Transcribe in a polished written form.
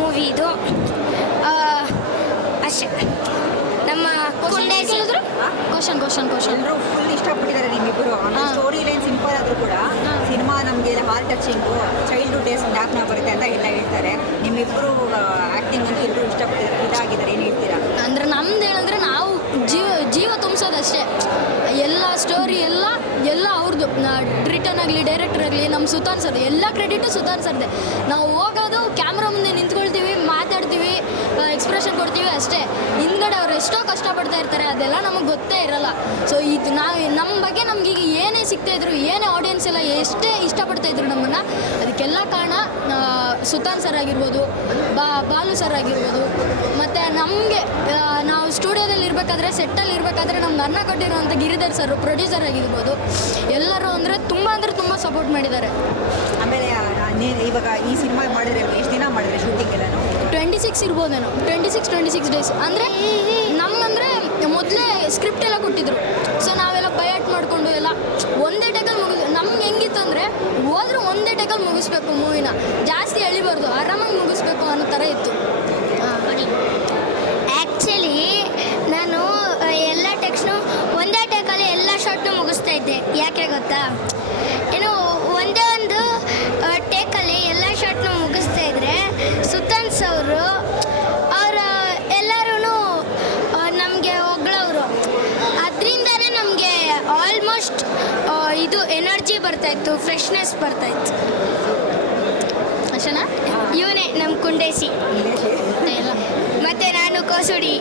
Movie ಇದು ಅಷ್ಟೇ. ನಮ್ಮ ಕುಂಡೇಸಿ ಕ್ವಶನ್ ಎಲ್ಲರೂ ಫುಲ್ ಇಷ್ಟಪಟ್ಟಿದ್ದಾರೆ ನಿಮ್ಮಿಬ್ಬರು. ಸ್ಟೋರಿ ಲೈನ್ ಸಿಂಪಲ್ ಆದರೂ ಕೂಡ ಸಿನಿಮಾ ನಮಗೆ ಹಾರ್ಟ್ ಟಚಿಂಗು, ಚೈಲ್ಡ್ಹುಡ್ ಡೇಸ್ ಜ್ಞಾಪನ ಬರುತ್ತೆ ಅಂತ ಎಲ್ಲ ಹೇಳ್ತಾರೆ. ನಿಮ್ಮಿಬ್ಬರು ಆ್ಯಕ್ಟಿಂಗ್ ಅಂತ ಎಲ್ಲರೂ ಇಷ್ಟಪಟ್ಟಿದ್ದಾರೆ, ಇದಾಗಿದ್ದಾರೆ. ಏನು ಹೇಳ್ತೀರಾ? ಅಂದರೆ ನಮ್ದು ಹೇಳಂದ್ರೆ ನಾವು ಜೀವ ತುಂಬಿಸೋದಷ್ಟೇ. ಎಲ್ಲ ಸ್ಟೋರಿ ಎಲ್ಲ ಅವ್ರದ್ದು, ರಿಟರ್ನ್ ಆಗಲಿ ಡೈರೆಕ್ಟರ್ ಆಗಲಿ ನಮ್ಮ ಸುತಾನ್ ಸರ್ದು ಎಲ್ಲ ಕ್ರೆಡಿಟು ಸುತಾನ್ ಸರ್ದೆ. ನಾವು ಹೋಗೋದು ಕ್ಯಾಮ್ರಾ ಮುಂದೆ ನಿಂತ್ಕೊಳ್ತೀವಿ, ಮಾತಾಡ್ತೀವಿ, ಎಕ್ಸ್ಪ್ರೆಷನ್ ಕೊಡ್ತೀವಿ ಅಷ್ಟೇ. ಹಿಂದ್ಗಡೆ ಅವ್ರು ಎಷ್ಟೋ ಕಷ್ಟಪಡ್ತಾ ಇರ್ತಾರೆ, ಅದೆಲ್ಲ ನಮಗೆ ಗೊತ್ತೇ ಇರೋಲ್ಲ. ಸೊ ಇದು ನಮ್ಮ ಬಗ್ಗೆ ನಮಗೀಗ ಏನೇ ಸಿಗ್ತಾಯಿದ್ರು, ಏನೇ ಆಡಿಯನ್ಸ್ ಎಲ್ಲ ಎಷ್ಟೇ ಇಷ್ಟಪಡ್ತಾಯಿದ್ರು ನಮ್ಮನ್ನು, ಅದಕ್ಕೆಲ್ಲ ಕಾರಣ ಸುತಾನ್ ಸರ್ ಆಗಿರ್ಬೋದು, ಬಾಲು ಸರ್ ಆಗಿರ್ಬೋದು. ಮತ್ತು ನಮಗೆ ನಾವು ಸ್ಟುಡಿಯೋದಲ್ಲಿ ಇರಬೇಕಾದ್ರೆ, ಸೆಟ್ಟಲ್ಲಿ ಇರಬೇಕಾದ್ರೆ ನಮ್ಗೆ ಅನ್ನ ಕೊಟ್ಟಿರೋಂಥ ಗಿರಿಧರ್ ಸರ್ ಪ್ರೊಡ್ಯೂಸರ್ ಆಗಿರ್ಬೋದು, ಎಲ್ಲರೂ ಅಂದರೆ ತುಂಬ ಸಪೋರ್ಟ್ ಮಾಡಿದ್ದಾರೆ. ಆಮೇಲೆ ಇವಾಗ ಈ ಸಿನಿಮಾ ಮಾಡಿದ್ರೆ ಎಷ್ಟು ದಿನ ಮಾಡಿದ್ರೆ ಶೂಟಿಂಗ್ ಎಲ್ಲ? 26 ಇರ್ಬೋದೇನೋ, 26 ಡೇಸ್. ಅಂದರೆ ನಮಗಂದರೆ ಮೊದಲೇ ಸ್ಕ್ರಿಪ್ಟ್ ಎಲ್ಲ ಕೊಟ್ಟಿದ್ರು. ಸೊ ನಾವೆಲ್ಲ ಬಯಾಟ್ ಮಾಡಿಕೊಂಡು ಎಲ್ಲ ಒಂದೇ ಟೇಕಲ್ಲಿ ನಮ್ಗೆ ಹೆಂಗಿತ್ತು ಅಂದರೆ ಹೋದ್ರೂ ಒಂದೇ ಟೇಕಲ್ಲಿ ಮುಗಿಸ್ಬೇಕು ಮೂವಿನ, ಜಾಸ್ತಿ ಎಳಿಬಾರ್ದು, ಆರಾಮಾಗಿ ಮುಗಿಸ್ಬೇಕು ಅನ್ನೋ ಥರ ಇತ್ತು. ಆ್ಯಕ್ಚುಲಿ ನಾನು ಎಲ್ಲ ಟೆಕ್ಸ್ಟ್ನು ಒಂದೇ ಟೇಕಲ್ಲಿ ಎಲ್ಲ ಶಾರ್ಟ್ನು ಮುಗಿಸ್ತಾ ಇದ್ದೆ. ಯಾಕೆ ಗೊತ್ತಾ, ಏನು ಒಂದೇ ಒಂದು ಟೇಕಲ್ಲಿ ಎಲ್ಲ ಶಾರ್ಟ್ನು ಮುಗಿಸ್ತಾ ಇದ್ದರೆ ಸುತಾನ್ಸ್ ಅವರು ಎಲ್ಲರೂ ನಮಗೆ ಹೊಗಳವರು. ಅದರಿಂದನೇ ನಮಗೆ ಆಲ್ಮೋಸ್ಟ್ ಇದು ಎನರ್ಜಿ ಬರ್ತಾಯಿತ್ತು, ಫ್ರೆಶ್ನೆಸ್ ಬರ್ತಾಯಿತ್ತು. ಅಷ್ಟೇನಾ? ಇವನೇ ನಮ್ಮ ಕುಂಡೇಸಿ. ಎಲ್ಲ ಮತ್ತು ನಾನು ಕೋಸುಡಿ.